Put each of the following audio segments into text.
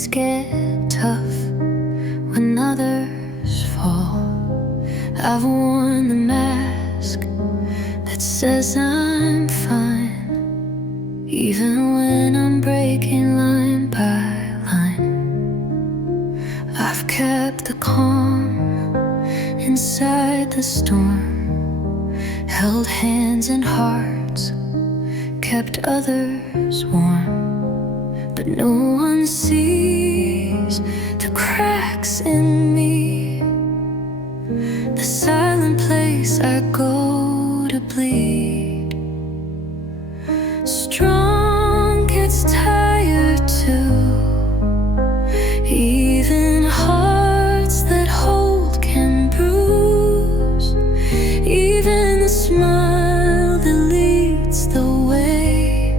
things get tough when others fall. I've worn the mask that says I'm fine, even when I'm breaking line by line. I've kept the calm inside the storm, held hands and hearts, kept others warm. But no one sees the cracks in me, the silent place I go to bleed. Strong gets tired too, even hearts that hold can bruise. Even the smile that leads the way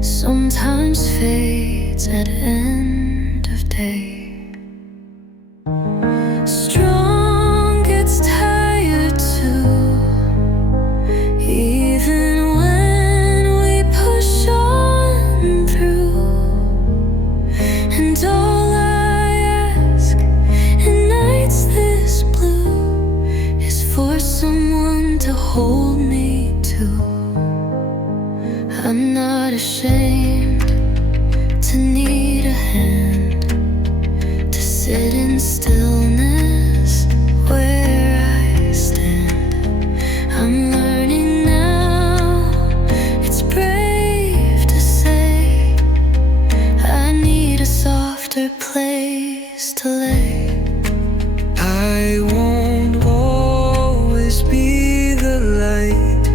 sometimes fades at end of day. Strong gets tired too, even when we push on through. And all I ask in nights this blue is for someone to hold me to. I'm not ashamed to need a hand, to sit in stillness where I stand. I'm learning now, it's brave to say I need a softer place to lay. I won't always be the light.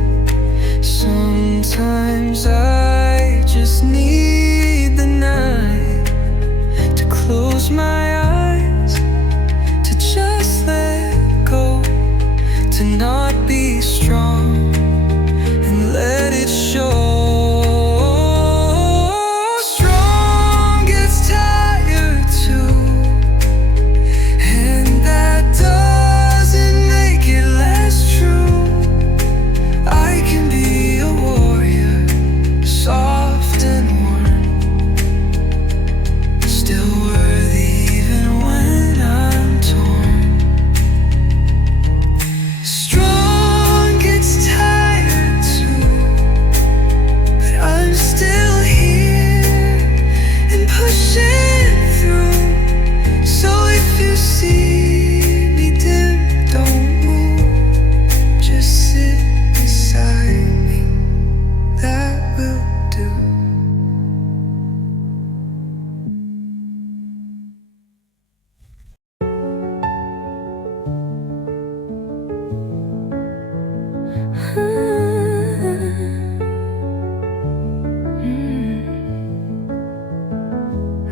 Sometimes I just need the night to close my eyes, to just let go, to not be strong and let it show. Strong gets tired too, and that doesn't make it less true. I can be a warrior, soft and warm, still worthy even when I'm torn. Strong gets tired too, but I'm still here and pushing through. So if you see me dim, don't move, just sit beside me, that will do.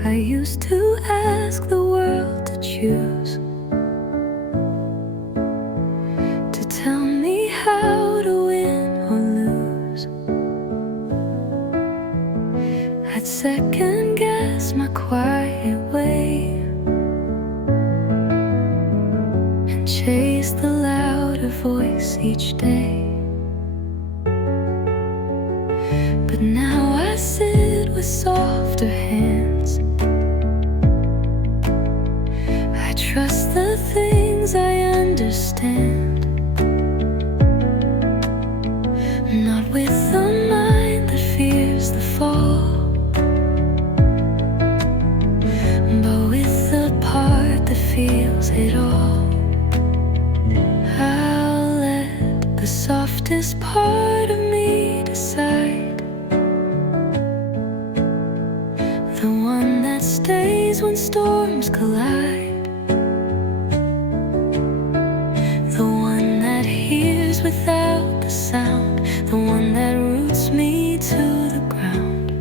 I used to ask the world to choose, to tell me how to win or lose. I'd second guess my quiet way and chase the louder voice each day. But now I sit with softer hands, I trust the things I understand, not with a mind that fears the fall, but with the part that feels it all. I'll let the softest part of me decide, the one that stays when storms collide, the one that hears without the sound, the one that roots me to the ground.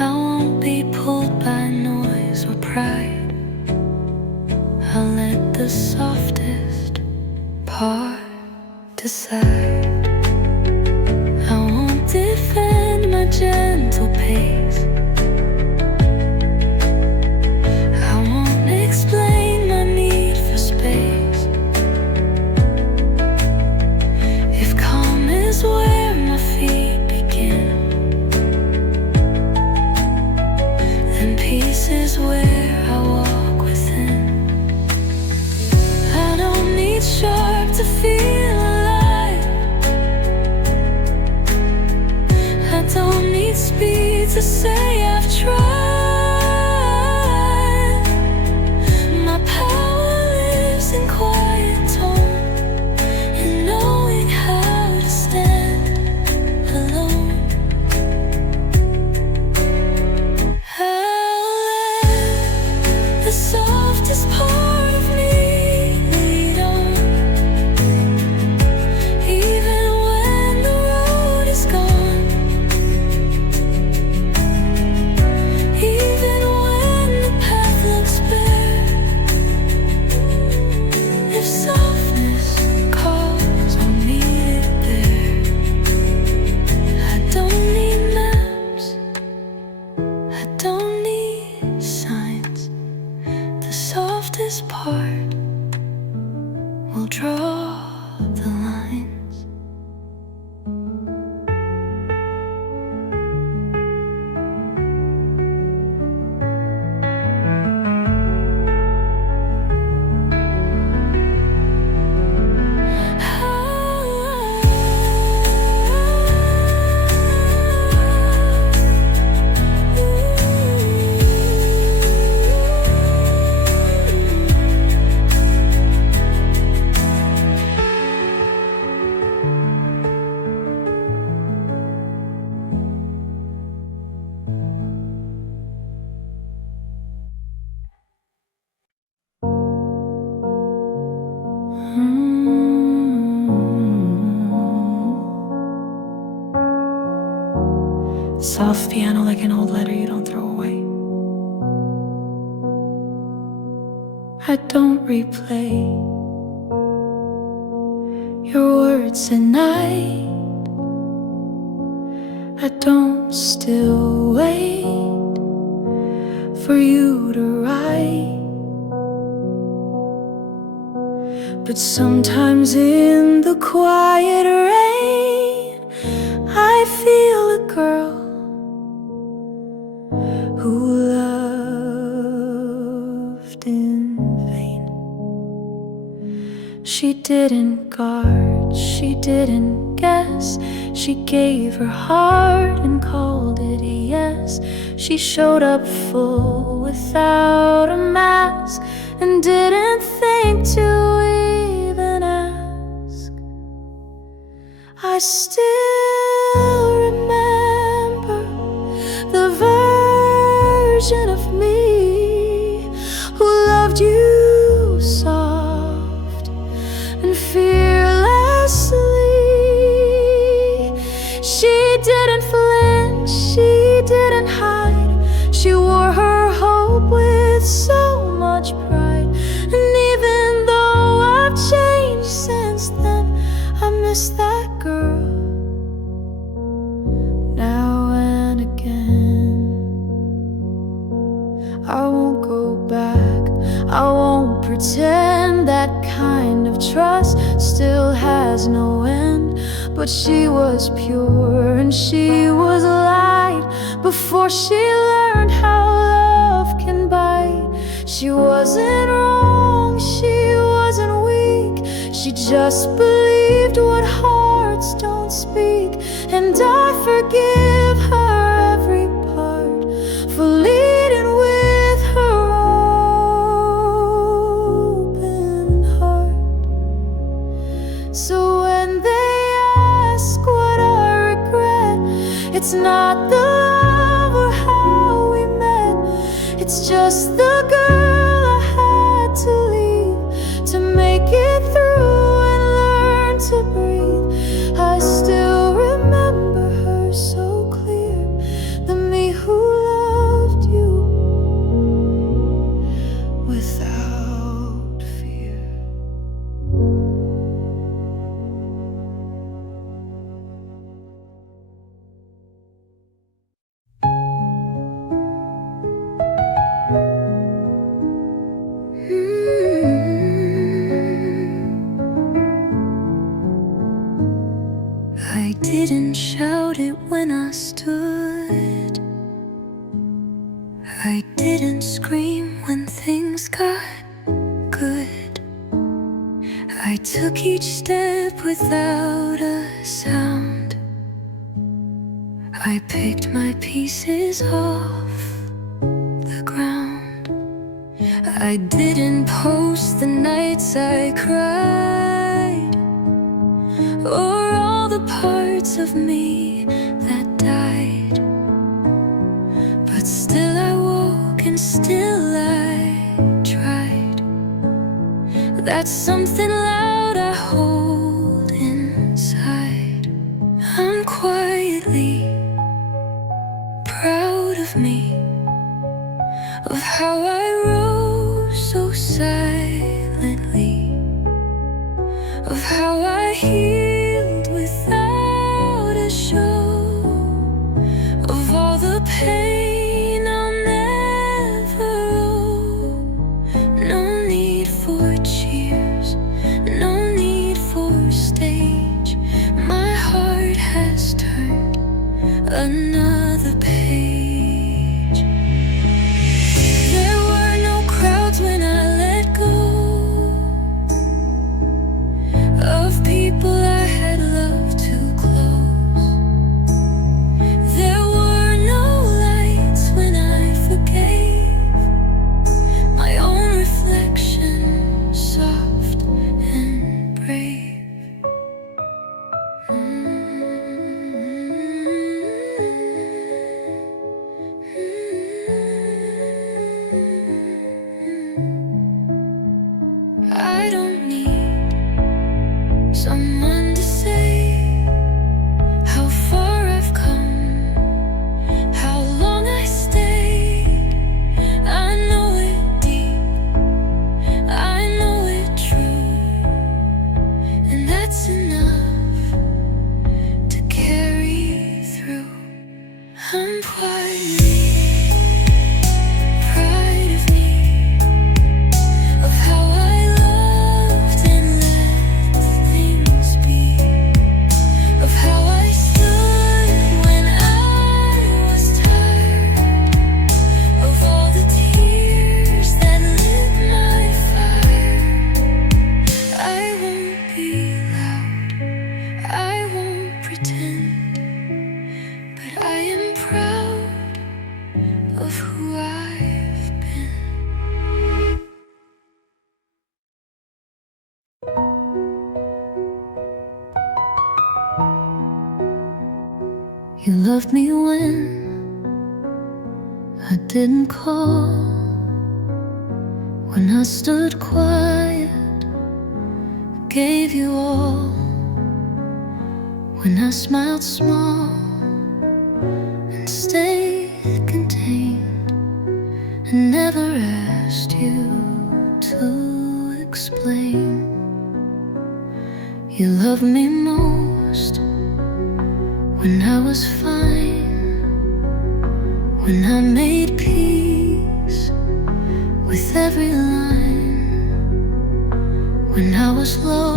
I won't be pulled by noise or pride, I'll let the softest part decide. I won't defend my gentle pace, I won't explain my need for space. If calm is where my feet begin, to say I've tried. My power lives in quiet tone, in knowing how to stand alone. I'll let the softest part of me lead on, even when the road is gone, even when the path looks bare. If softness calls, I'll meet it there. I don't need maps, I don't need signs. The softest part will draw the lines. Soft piano like an old letter you don't throw away. I don't replay your words at night. I don't still wait for you to write. But sometimes in the quiet rain, I feel a girl who loved in vain. She didn't guard, she didn't guess. She gave her heart and called it a yes. She showed up full without a mask and didn't think to even ask. I still remember the version of me who loved you soft and fearlessly. She didn't flinch, she didn't hide. She wore her hope with so much pride. And even though I've changed since then, I miss that girl now and again. I won't go back, I won't pretend. That kind of trust still has no end. But she was pure and she was light before she learned how love can bite. She wasn't wrong, she wasn't weak. She just believed what hearts don't speak. And I forgive her every part for leading with her open heart. So when they ask what I regret, it's not the love or how we met. It's just the girl I had to leave to make it through and learn to breathe. I still remember her so clear, the me who loved you without fear. I didn't shout it when I stood. I didn't scream when things got good. I took each step without a sound. I picked my pieces off the ground. I didn't post the nights I cried, or all the parts of me that died. But still I woke and still I tried. That's something loud I hold inside. I'm quietly proud of me, of how I rose so silently, of how I healed without a show, of all the pain I'll never owe. No need for cheers, no need for stage. My heart has turned another page. There were no crowds when I let go of people I had loved too close. There were no lights when I forgave my own reflection, soft and brave. I don't need someone to say how far I've come, how long I stayed. I know it deep, I know it true, and that's enough to carry through. I'm quietly proud of me, of how I loved and let things be, of how I stood when I was tired, of all the tears that lit my fire. I won't be loud, I won't pretend, but I am proud of who I've been. You loved me when I didn't call, when I stood quiet, gave you all, when I smiled small and stayed contained, and never asked you to explain. You loved me most when I was fine, when I made peace with every line, when I was low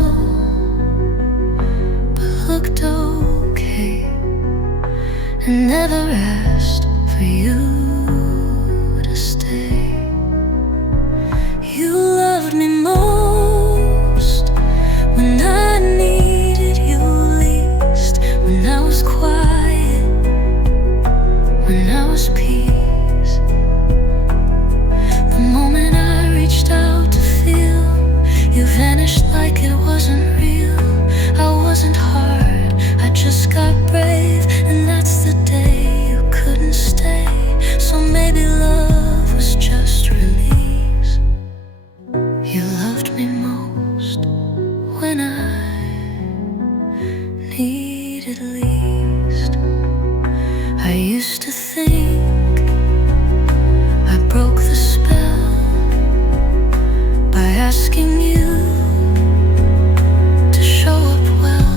but looked okay, and never asked for you to stay. You loved me most when I needed you least, when I was quiet, when I was peace. The moment I reached out to feel, you vanished like it wasn't real. I wasn't hard, I just got brave, and that's the day you couldn't stay. So maybe love was just release. You loved me most when I needed least. I used to think I broke the spell by asking you to show up well,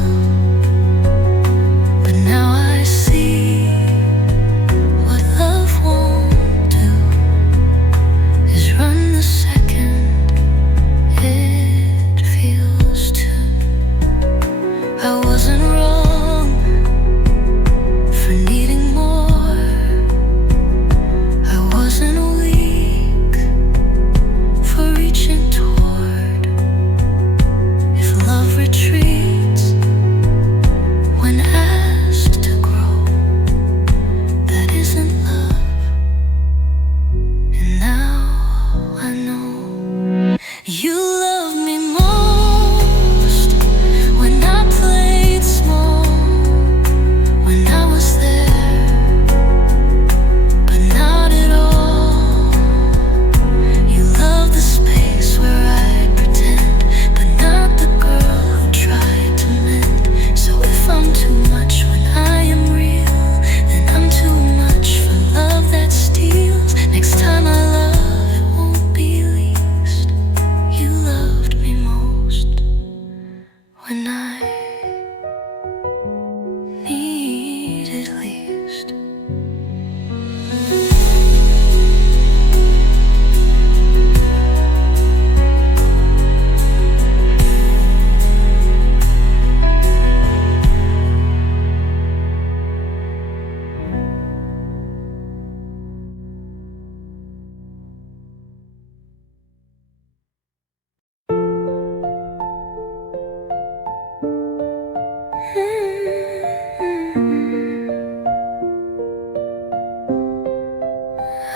but now I see what love won't do is run the second it feels to. I wasn't wrong for needing more, I wasn't weak for reaching toward. You loved me most when I played small, when I was there, but not at all. You loved the space where I'd pretend, but not the girl who tried to mend. So if I'm too much when I am real, then I'm too much for love that steals. Next time I love, it won't be least. You loved me most when I needed least.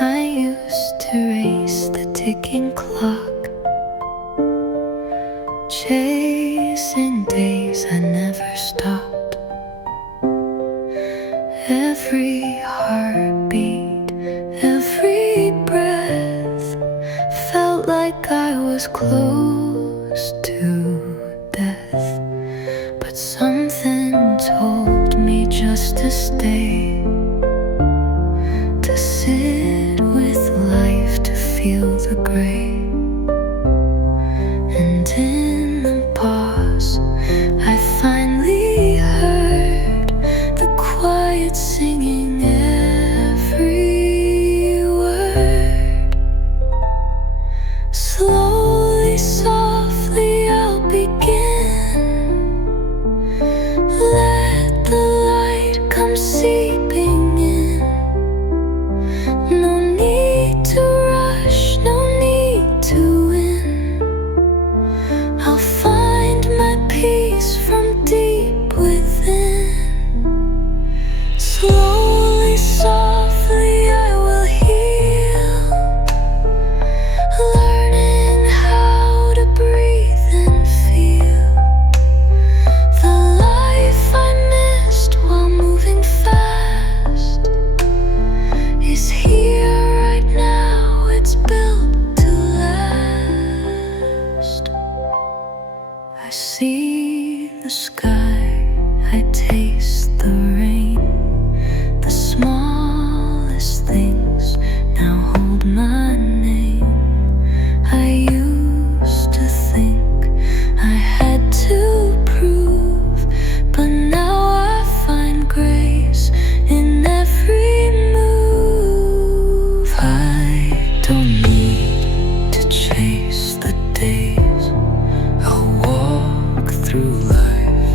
I used to race the ticking clock, chasing days I never stopped. Every heartbeat, every breath felt like I was close to death. But something told me just to stay, to sit with life, to feel the gray. And in the pause, I finally heard the quiet singing every word. Slowly, softly, I'll begin. Let the light come seeping in. No need to rush, no need to win. I'll find my peace from deep within. Slowly, softly, I will heal, learning how to breathe and feel the life I missed while moving fast is here right now. It's built to last. I see the sky, I taste the rain. The smallest things now hold my name. I used to think I had to prove, but now I find grace in every move. I don't need to chase the days. I'll walk through life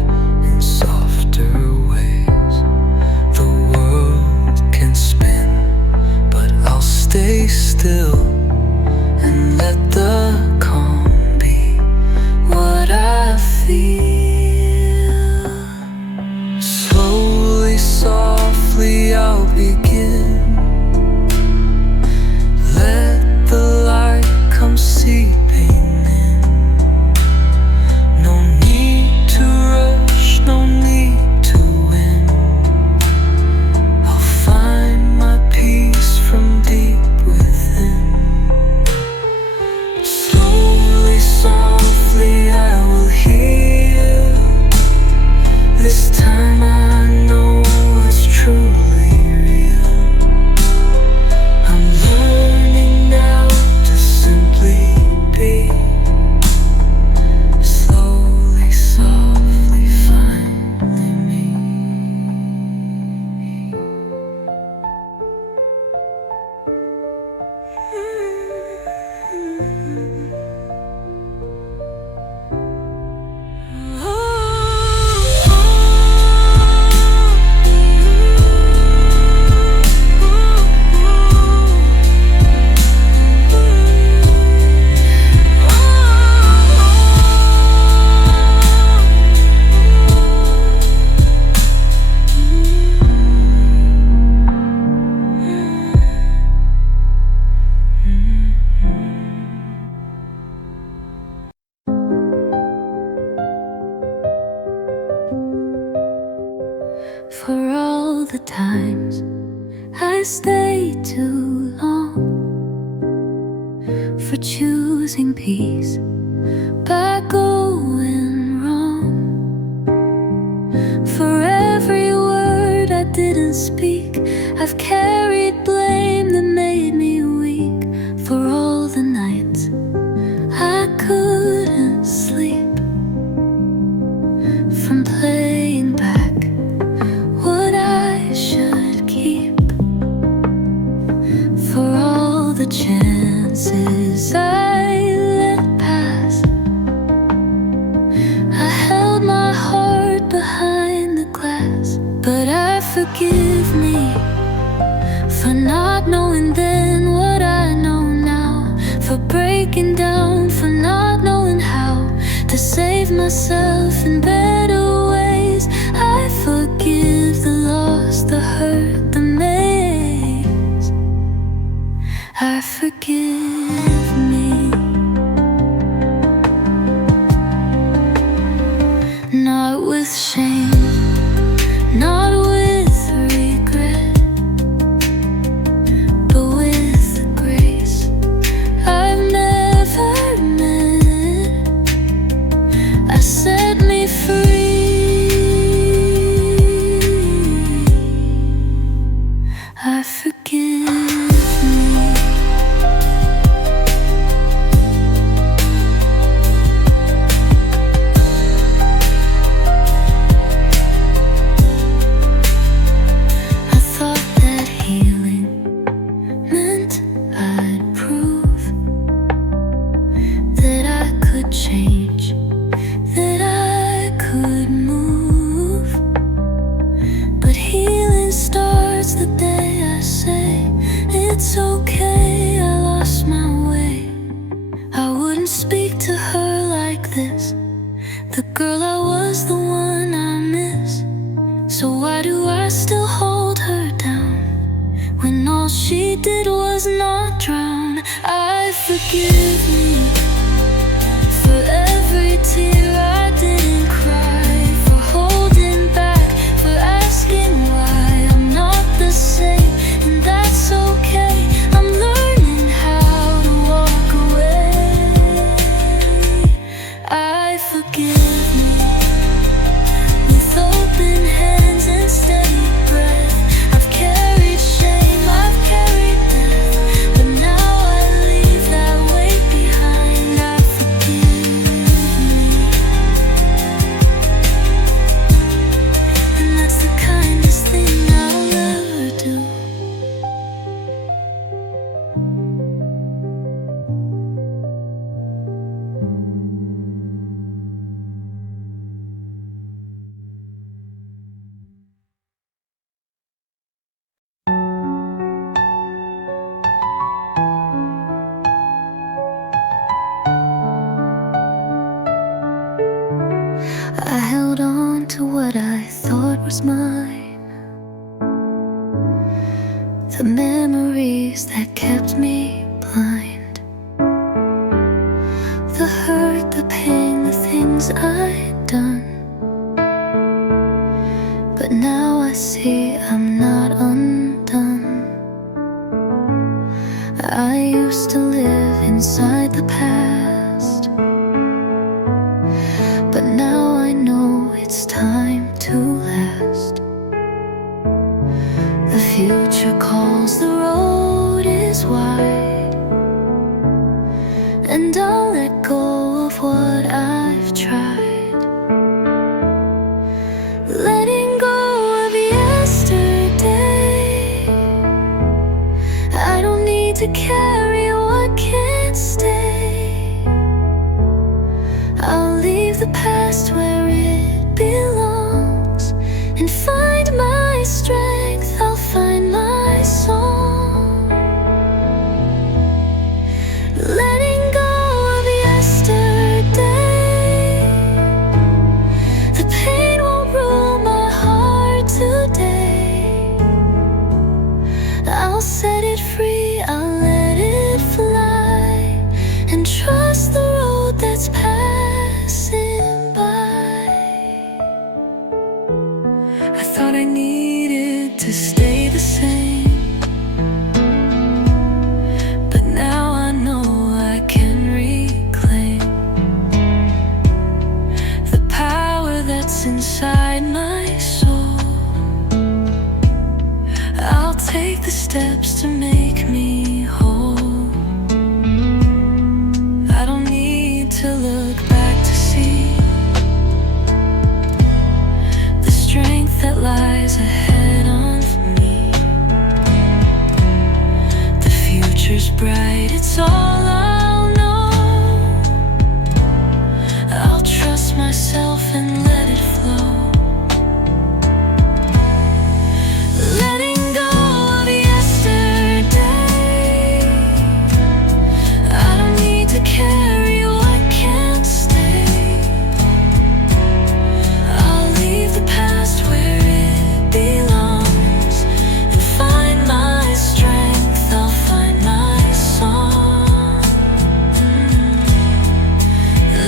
for all the times I stayed too long, for choosing peace by going wrong, for every word I didn't speak. I've carried blame that made me weak, for all the nights I couldn't sleep, from playing back what I should keep, for all the chances I let pass. I held my heart behind the glass, but I forgive me for not knowing then what I know now, for breaking down, for not knowing how to save myself in better ways. I forgive the loss, the hurt, the maze. I forgive me, not with shame, not with regret, but with the grace I've never met. I set me free. I forgive me. I thought that healing meant I'd prove that I could change, that I could move. But healing starts the day I say it's okay, I lost my way. I wouldn't speak to her like this. The girl I was, the one I miss. So why do I still hold her down when all she did was not drown? I forgive me for every tear I didn't cry, for holding back, for asking why I'm not the same, and that's okay. I'm learning how to walk away. I forgive me with open hands and steady breath. I've carried shame, I've carried death, but now I leave that weight behind. I forgive me, and that's the kindest thing I'll ever do. I held on to what I thought was mine, the memories that kept me blind, the hurt, the pain, the things I'd done. But now I see I'm not undone. I used to live inside the past, but now I know it's time to last. The future calls, the road is wide, and I'll let go of what I've tried. Letting go of yesterday. I don't need to carry what can't stay. I'll leave the past where it belongs and find my strength. I'll find my song. Letting go of yesterday. The pain won't rule my heart today. I'll set it free, I'll let it fly, and trust the road that's passing by. I thought what's inside my soul. I'll take the steps to make me whole. I don't need to look back to see the strength that lies ahead of me. The future's bright, it's all I'll know. I'll trust myself and let it flow. Letting go of yesterday. I don't need to carry what can't stay. I'll leave the past where it belongs and find my strength. I'll find my song.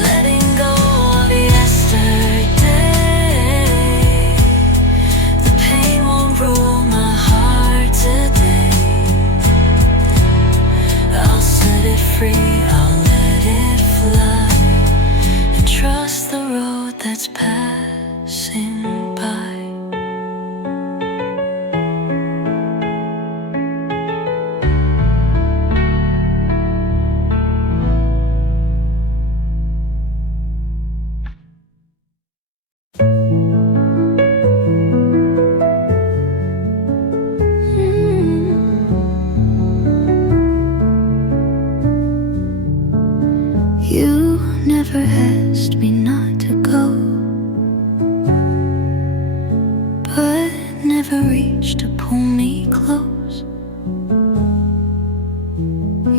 Letting go of yesterday. The pain won't rule my heart today. I'll set it free, I'll let it fly, and trust the road that's passing by. You never asked me not to go, but never reached to pull me close.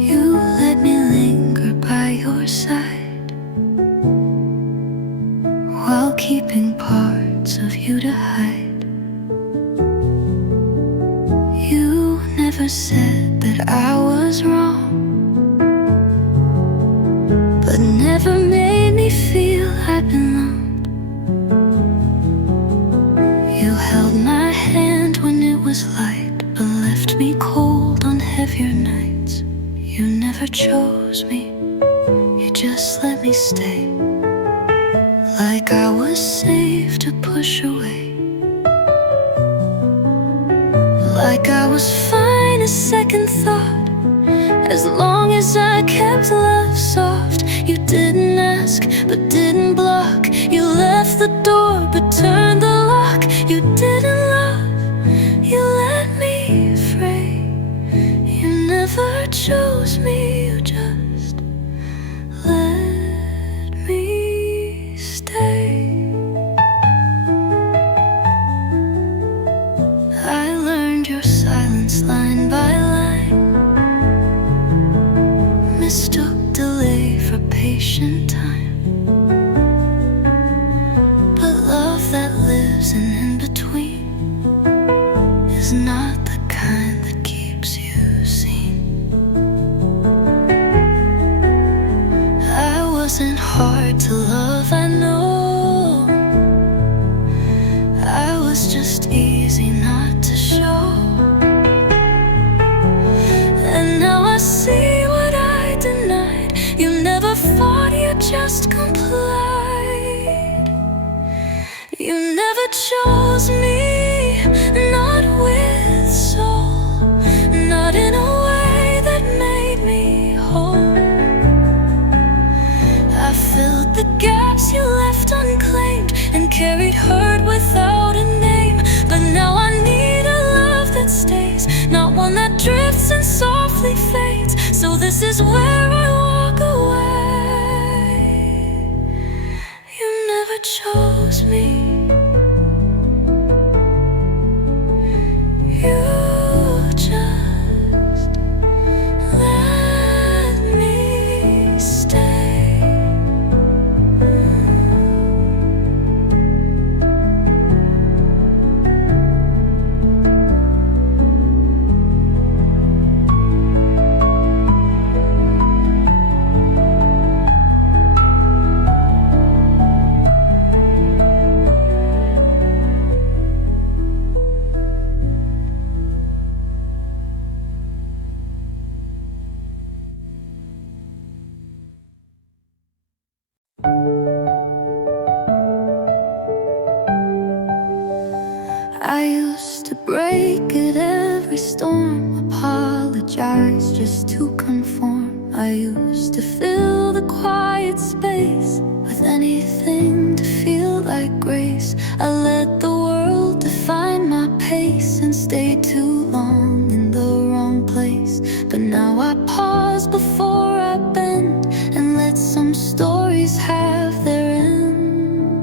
You let me linger by your side while keeping parts of you to hide. You never said that I was wrong, but never made me feel I belonged. You held my hand when it was light, but left me cold on heavier nights. You never chose me, you just let me stay, like I was safe to push away, like I was fine a second thought, as long as I kept love soft. You didn't ask, but didn't block. You left the door, but turned the lock. You didn't love, you let me fray. You never chose me, you just let me stay. I learned your silence line by line, mistook delay for patient time, but love that lives in between is not the kind that keeps you seen. I wasn't hard to love, I know. I was just easy not to show. And now I see what I denied. You never fought, you just complied. You never chose me, not with soul, not in a way that made me whole. I filled the gaps you left unclaimed and carried hurt without a name. But now I need a love that stays, not one that drifts and softly fades. So this is where I walk away. You never chose me. You just let me stay. break at every storm, apologize just to conform. I used to fill the quiet space with anything to feel like grace. I let the world define my pace and stayed too long in the wrong place. But now I pause before I bend and let some stories have their end.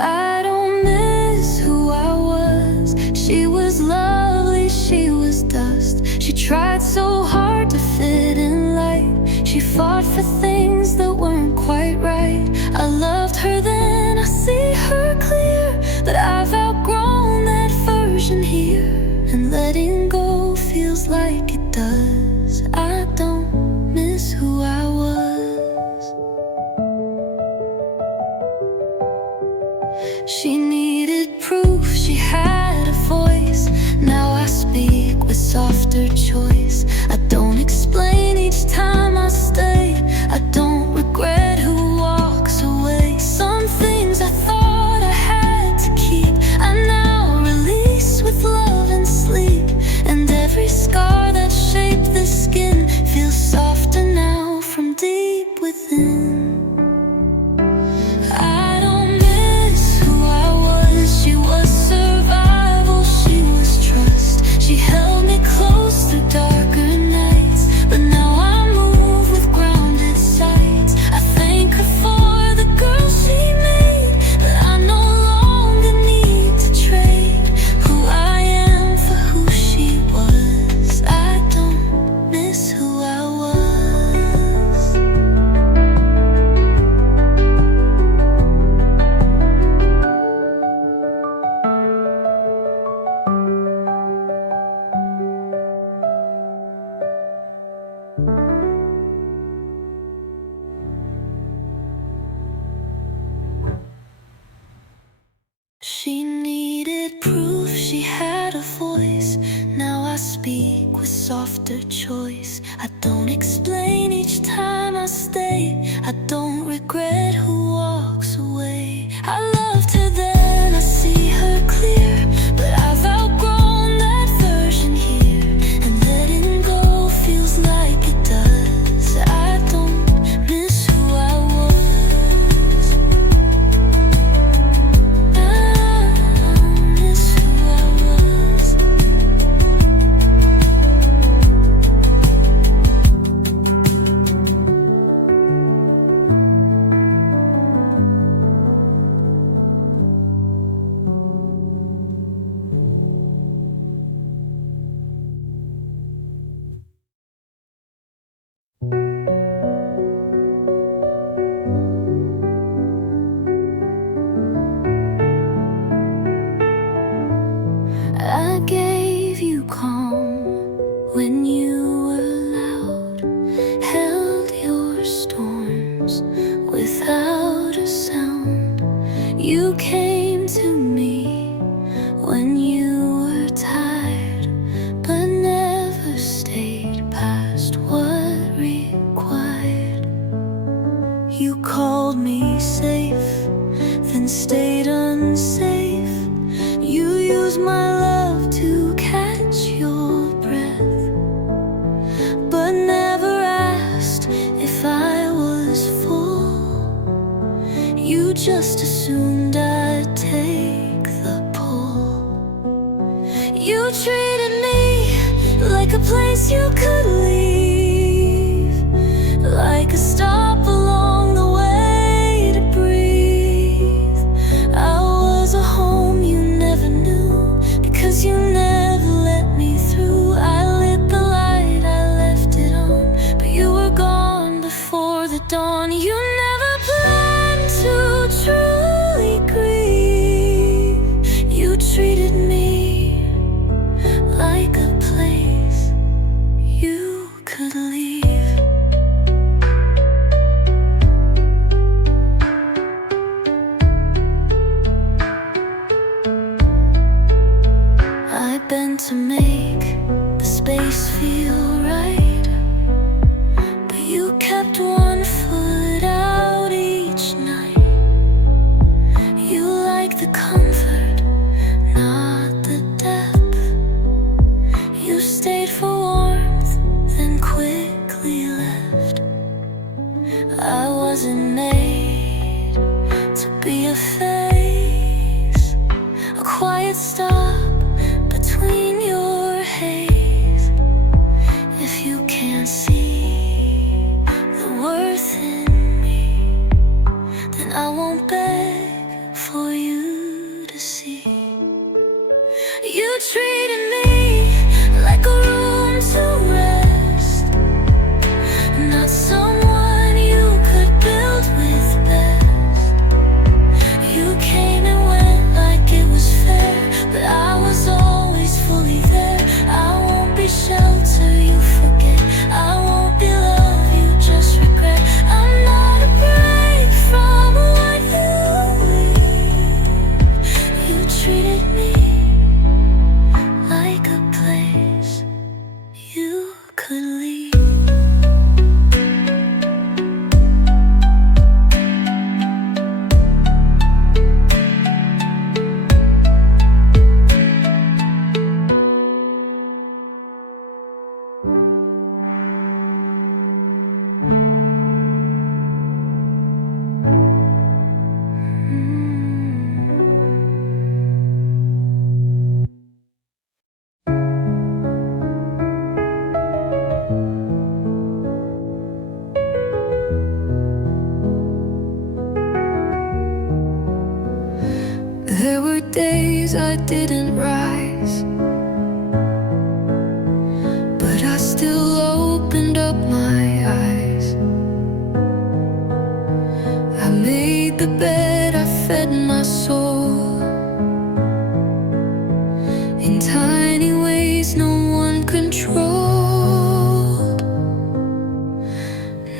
I don't miss who I was. She was lovely, she was dust. She tried so hard to fit in light. She fought for things that weren't quite right. I loved her then, I see her clear, but I've outgrown that version here, and letting go feels like it does. I don't miss who I was. She needed proof, she had a voice. Now I speak with softer choice. I don't explain each time I stay. I don't regret who walks away. Some things I thought I had to keep, I now release with love and sleep. And every scar that shaped the skin feels softer now from deep within. I don't miss who I was. She was survival, she was trust. She held me close through darker nights, but now I move with grounded sights. I thank her for the girl she made, but I no longer need to trade who I am for who she was. I don't miss who I was. She needed proof, she had a voice. Now I speak with softer choice. I don't explain each time I stay. I don't regret who walks away. I loved her then, I see her clear, but I've outgrown that version here, and letting go feels like it does. I don't miss who I was. I don't miss who I was. I gave you calm when you were loud, held your storms without a sound. You came to me when you were tired, but never stayed past what required. You called me safe, then stayed unsafe. You used my love to catch your breath, but never asked if I was full. You just assumed I'd take the pull. You treated me like a place you could leave, like a stop along the way to breathe. I was a home you never knew, because you never let me through. I lit the light, I left it on, but you were gone before the dawn. You never planned to truly grieve. You treated me like a place you could leave. and I won't beg for you to see. You treated me like a room to rest, not someone you could build with best. You came and went like it was fair, but I was always fully there. I won't be shelter you forget, I won't be love you just regret. I'm not a break from what you leave. You treated me like a place you could leave. There were days I didn't rise, but I still opened up my eyes. I made the bed, I fed my soul in tiny ways no one controlled.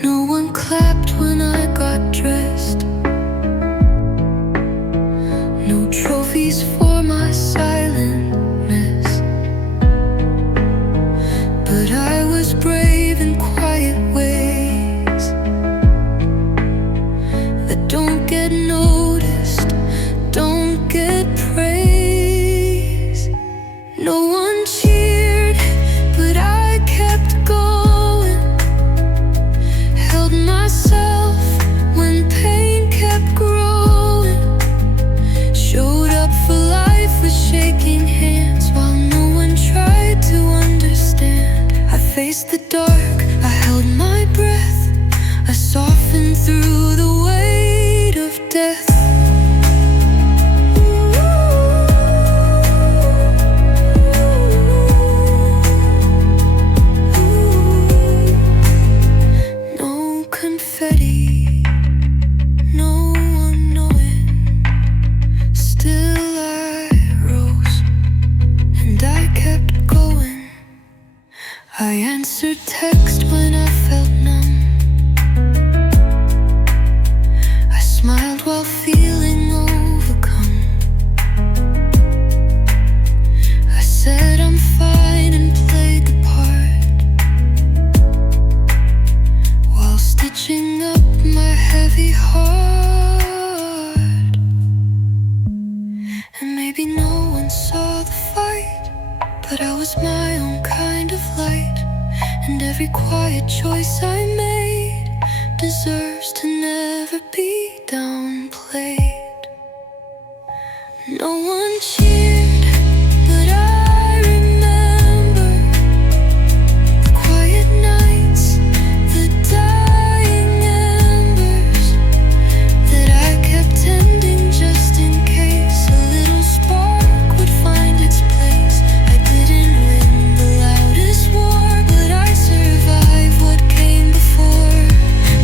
No one clapped when I got dressed, no trophies for my silentness, but I was brave in quiet ways that don't get noticed, don't get praise. No one cheered, but I kept going, held myself when pain kept growing, showed up for life with shaking hands while no one tried to understand. I faced the dark, I held my breath, I softened through the weight of death. No confetti, no one knowing. Still I rose, and I kept going. I answered text when I felt numb, I smiled while feeling overcome. I said I'm fine and played the part, while stitching up my heavy heart. And maybe no one saw the fight, but I was my own kind of light, and every quiet choice I made deserves to never be downplayed. No one cheered, but I remember the quiet nights, the dying embers that I kept tending just in case a little spark would find its place. I didn't win the loudest war, but I survived what came before.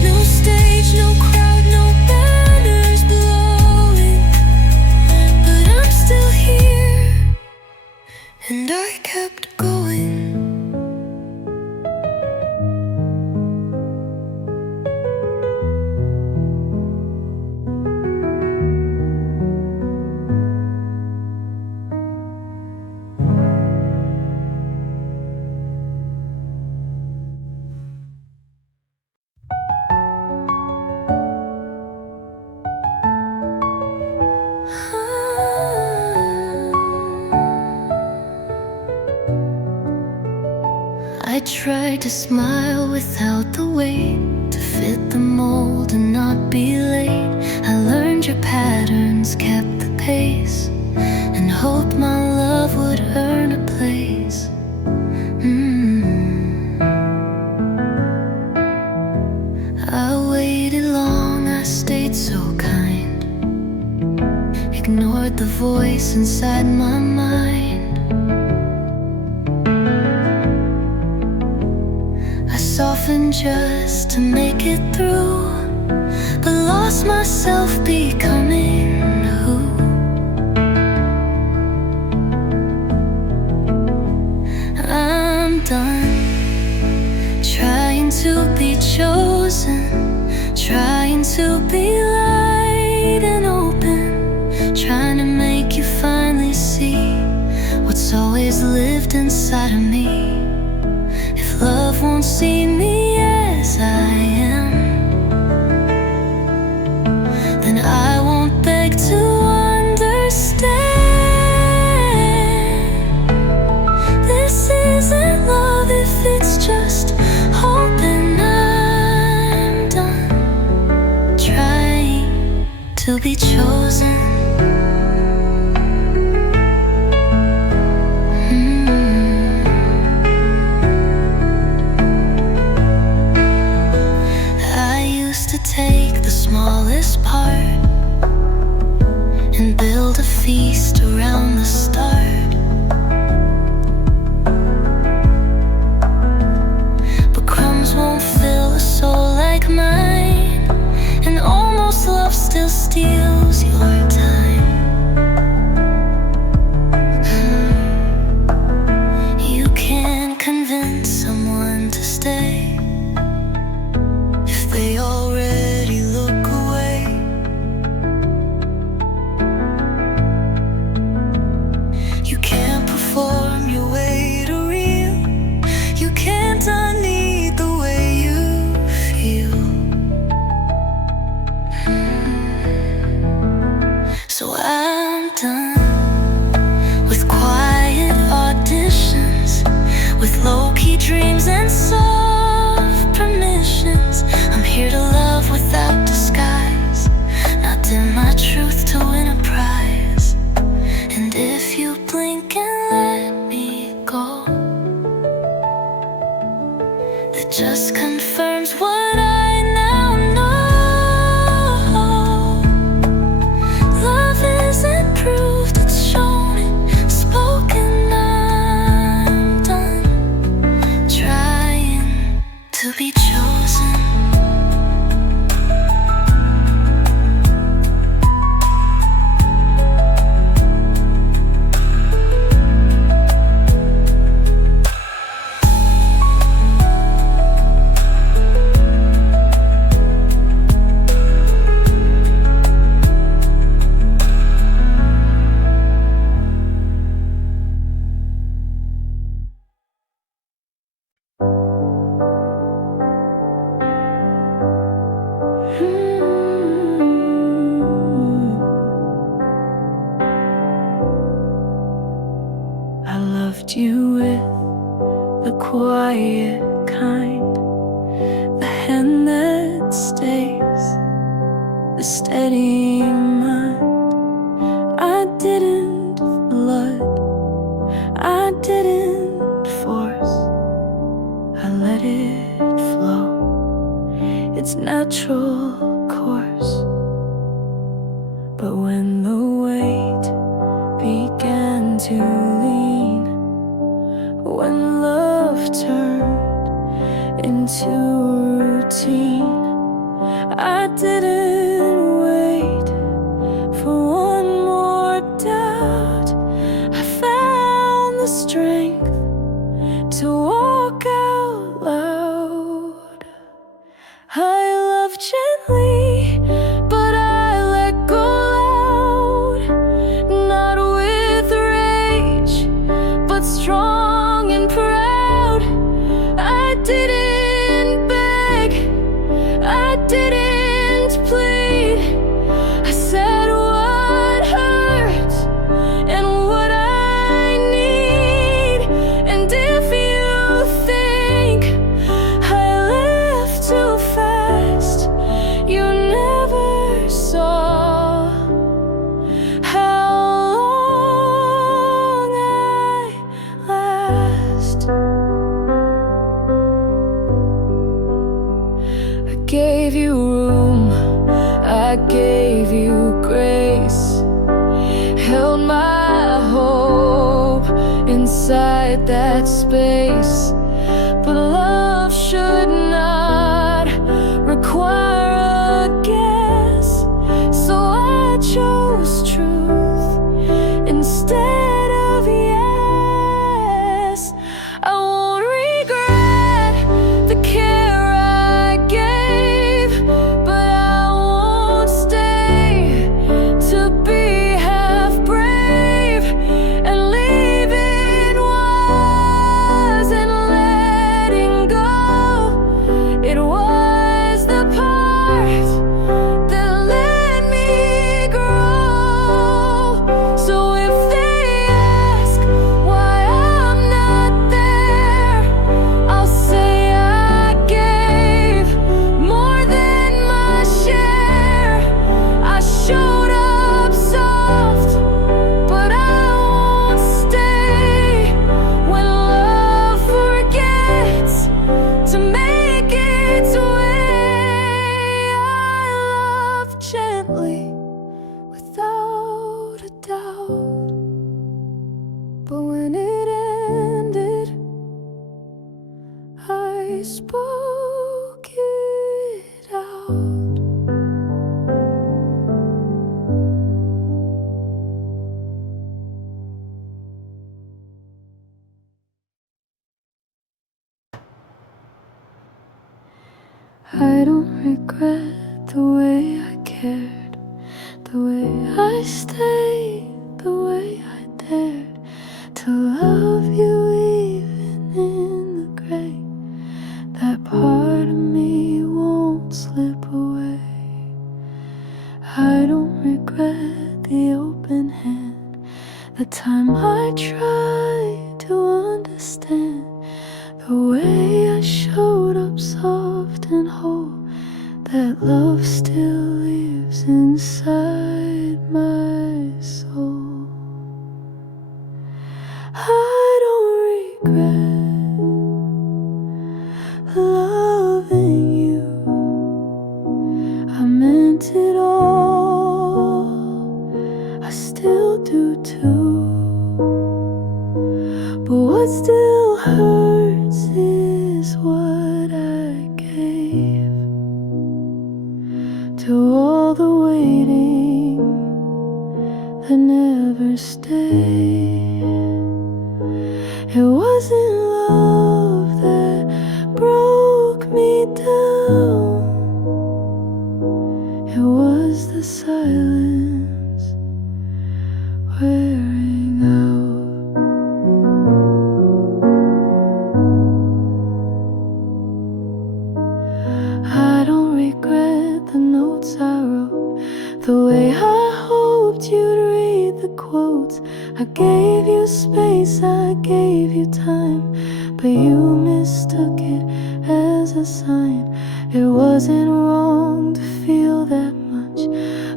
No stage, no crowd, no banners blowing, but I'm still here, and I kept going. I tried to smile without the weight, to fit the mold and not be late. I learned your patterns, kept the pace, and hoped my love would earn a place. I waited long, I stayed so kind. voice inside my mind. I softened just to make it through, but lost myself becoming who. I'm done trying to be chosen, trying to be light and open, trying to make you finally see what's always lived inside of me. If love won't see me as I am, then I won't beg to understand. This isn't love if it's just hoping. I'm done trying to be chosen. I used to take the smallest part and build a feast around the start. But crumbs won't fill a soul like mine, and almost love still steals your time. You can't convince someone to stay if they already look away. You can't perform your way to real. You can't unneed the way you feel. So I'm done with quiet auditions, with low-key dreams and soft permissions. I'm here to love without disguise, not dim my truth to win a prize. And if you blink and let me go, that just confirms what I now know. Love isn't proved, it's shown and spoken. I'm done trying to be chosen. I loved you with the quiet kind, the hand that stays, the steady mind. I didn't flood, I didn't force, I let it flow, its natural course. But when the weight began to lean, when love turned into routine, I didn't wait for one more doubt. I found the strength to walk out loud. I love gently, I don't regret the way I cared, the way I stayed, the way I dared to love you even in the gray. That part of me won't slip away. I don't regret the open hand, the time I tried to understand, the way I showed up soft and whole, that love still lives inside my soul. I don't regret loving you. I meant it all, I still do too. But what still hurts is what I gave to all the waiting that never stayed. It wasn't love that broke me down, it was the silence wearing out. I don't regret the notes I wrote, the way I hoped you'd read the quotes. I gave you space, I gave you time, but you mistook it as a sign. It wasn't wrong to feel that much,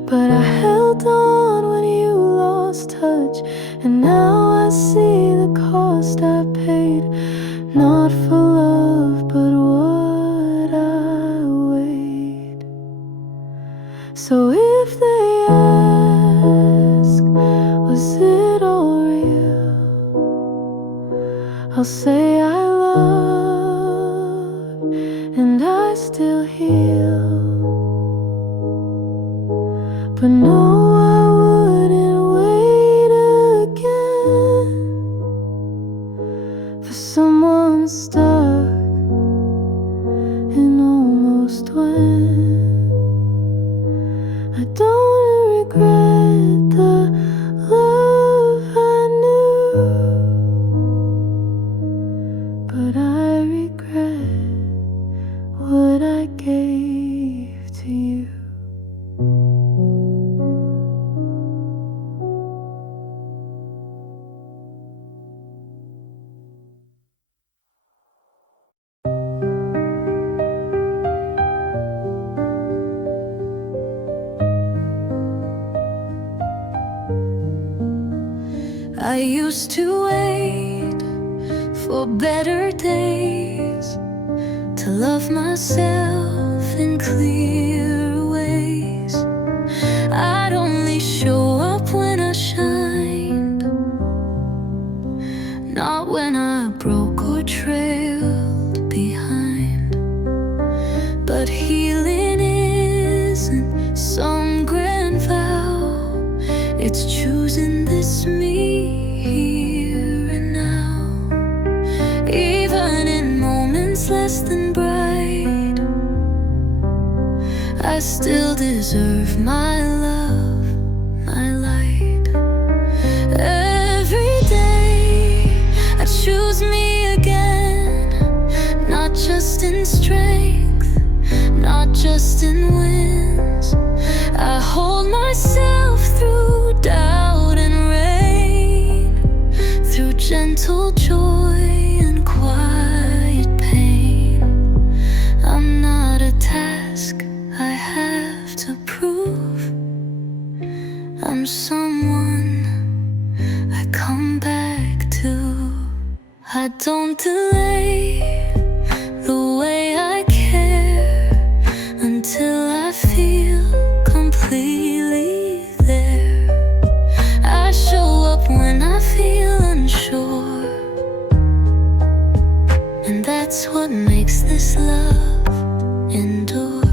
but I held on when you lost touch. And now I see the cost I paid, not for love, but what I weighed. So if they ask, was it all real? I'll say I loved and I still heal. But no, I wouldn't wait again for someone stuck in almost when. I don't regret the love I knew, but I regret what I gave to you. I used to wait for better days, to love myself in clear ways. I'd only show up when I shined, not when I broke or trailed behind. But healing isn't some grand vow, it's choosing this me here and now. Even in moments less than bright, I still deserve my love, my light. Every day I choose me again, not just in strength, not just in wins. I hold myself through doubt and rain, through gentle joy and quiet pain. I'm not a task I have to prove, I'm someone I come back to. I don't delay the way I care until I feel completely there. I show up when I feel unsure, and that's what makes this love endure.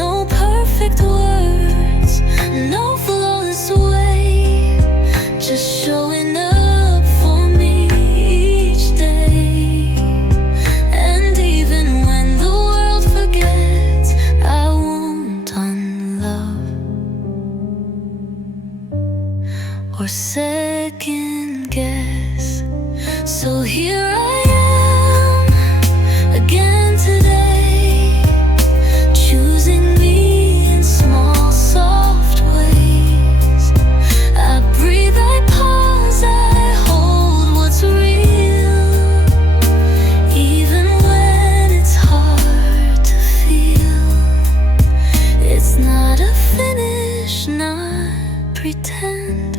No perfect words, no flawless way, just showing up for me each day. And or second guess. So here I am again today, choosing me in small soft ways. I breathe, I pause, I hold what's real, even when it's hard to feel. It's not a finish, not pretend.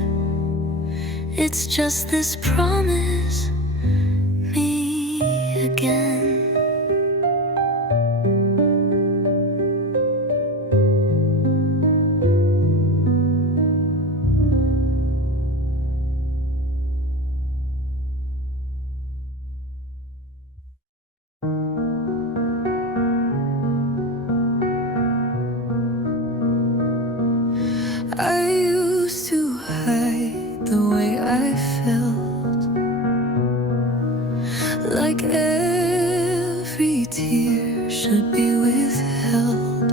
It's just this promise, me again. I used to hide the way I felt, like every tear should be withheld.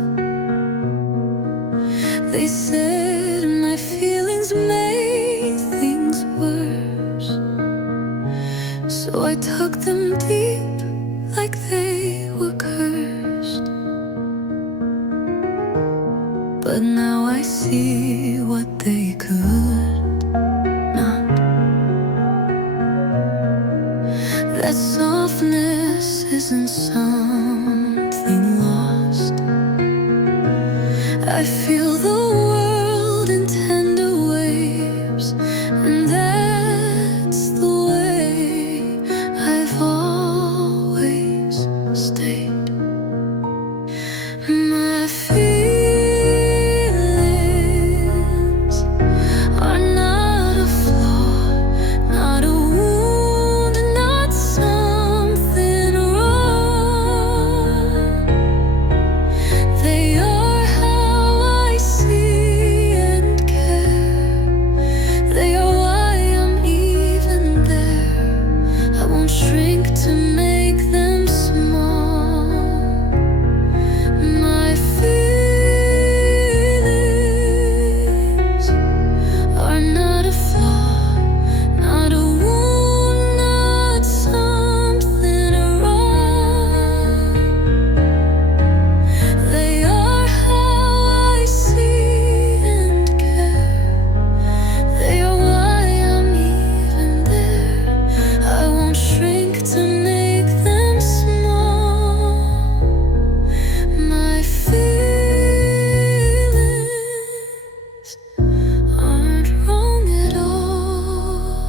They said my feelings made things worse, so I took them deep like they were cursed. But now I see what they could not. That softness isn't something lost. I feel the world in tender waves, and that's the way I've always stayed. My feelings are not a flaw, not a wound, not something wrong. They are how I see and care. They are why I'm even there. I won't shrink to make them small. My feelings are not a flaw, not a wound, not something wrong. They are how I see and care. They are why I'm even there. I won't shrink to make them small. My feelings aren't wrong at all.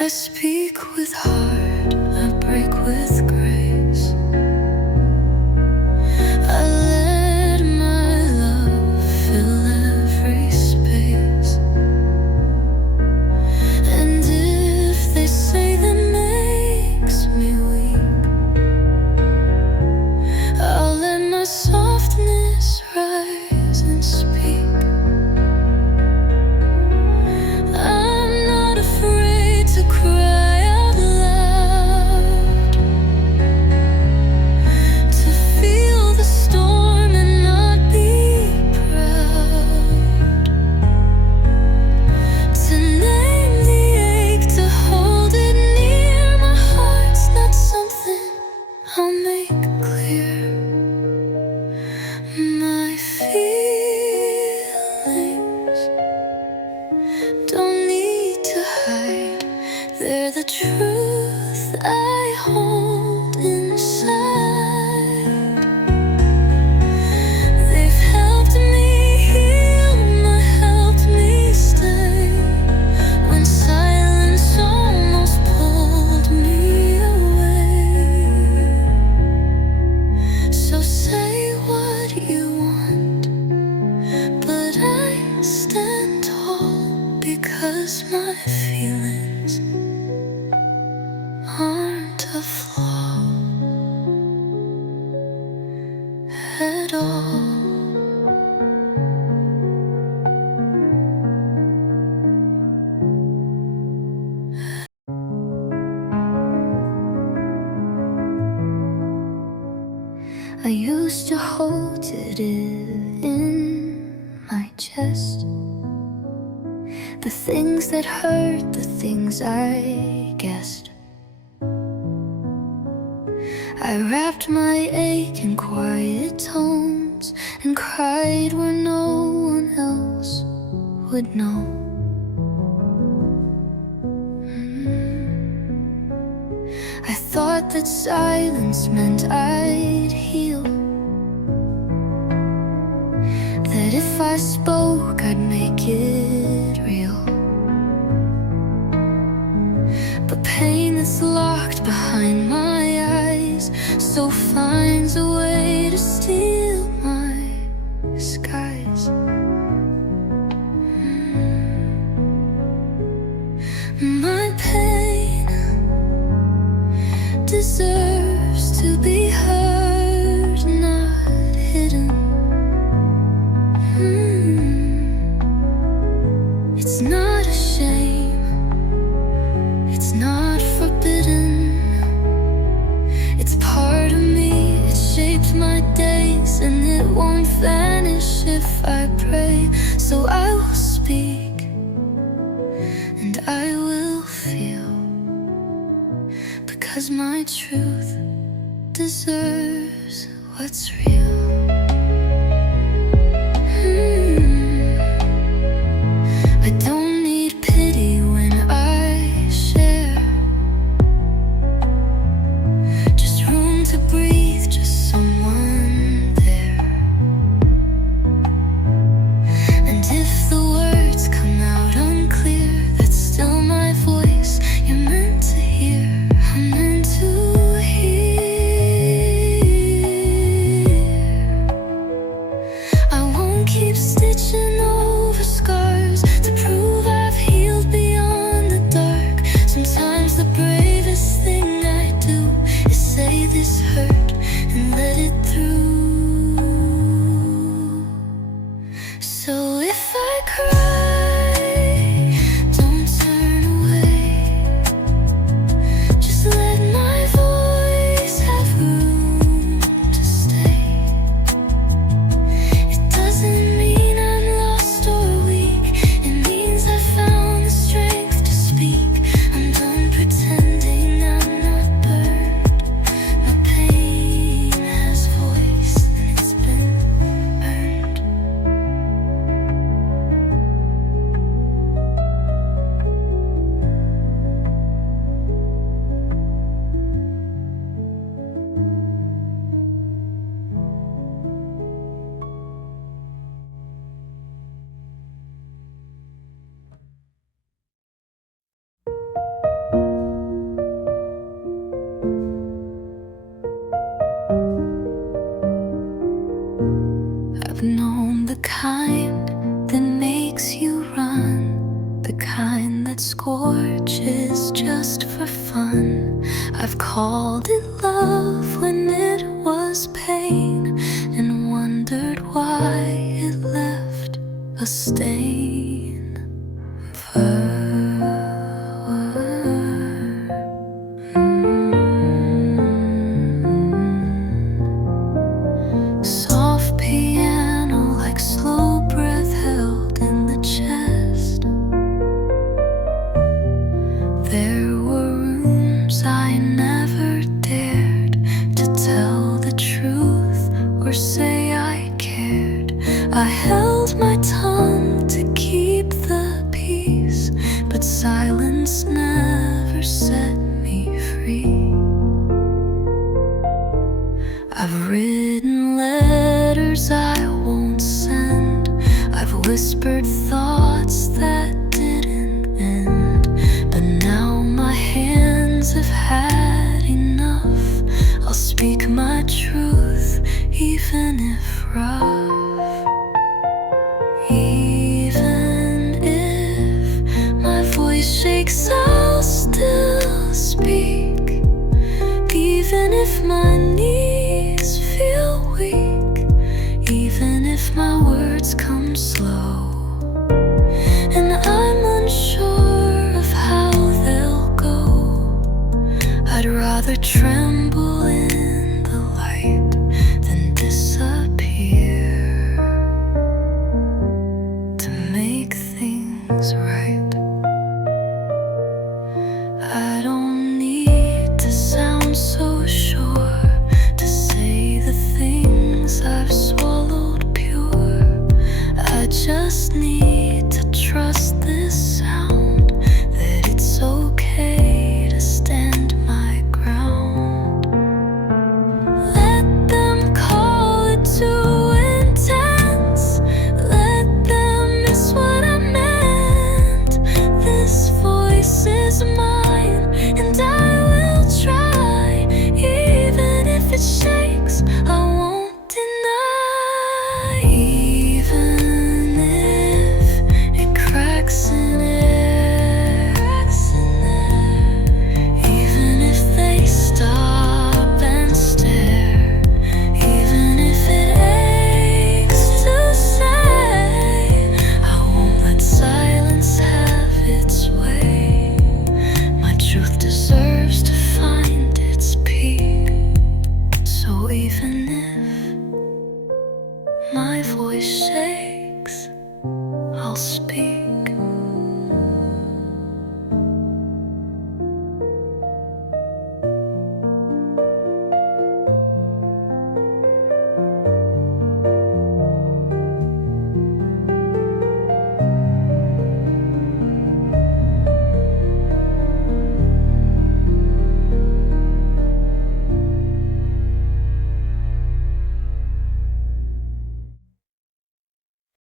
I speak with heart, I break with grace. I let my love fill every space. And if they say that makes me weak, I'll let my softness rise and speak. I'm not afraid to cry out loud, to feel the storm and not be proud, to name the ache, to hold it near. My heart's not something I'll make clear. My feelings don't need to hide. They're the truth I hold inside. They've helped me heal, helped me stay when silence almost pulled me away. So say what you want, but I stand tall because my feelings aren't a flaw at all. I used to hold it in chest. The things that hurt, the things I guessed. I wrapped my ache in quiet tones and cried where no one else would know. I thought that silence meant I'd heal, that if I spoke I'd make it real. But pain that's locked behind my eyes so finds a way to steal my skies. My pain deserves to be heard, not hidden. It's not a shame, it's not forbidden. It's part of me, it shapes my days, and it won't vanish if I pray. So I will speak, and I will feel, because my truth deserves what's real. I don't need pity when I share, just room to breathe, just someone there. And if the words come out unclear, that's still my voice you're meant to hear. I'm meant to hear. I won't keep stitching over scars to prove I've healed beyond the dark. Sometimes the bravest thing I do is say this hurt and let it through. So if I cry, don't turn away. Just let my voice have room to stay. It doesn't mean I'm lost or weak, it means I found the strength to speak. I'm done pretending I'm not burned. My pain has voice and it's been earned. I've known the kind that makes you run, the kind that scorches just for fun. I've called it love when it was pain, and wondered why it left a stain. Soft piano like slow breath held in the chest. There were rooms I never dared to tell the truth or say I cared. I held my tongue to keep the peace, but silence never set me free. I've written letters I won't send, I've whispered thoughts that didn't end, but now my hands have had enough. I'll speak my truth, even if rough. Even if my voice shakes, I'll still speak. Even if my knees feel weak, even if my words come slow, and I'm unsure of how they'll go, I'd rather tremble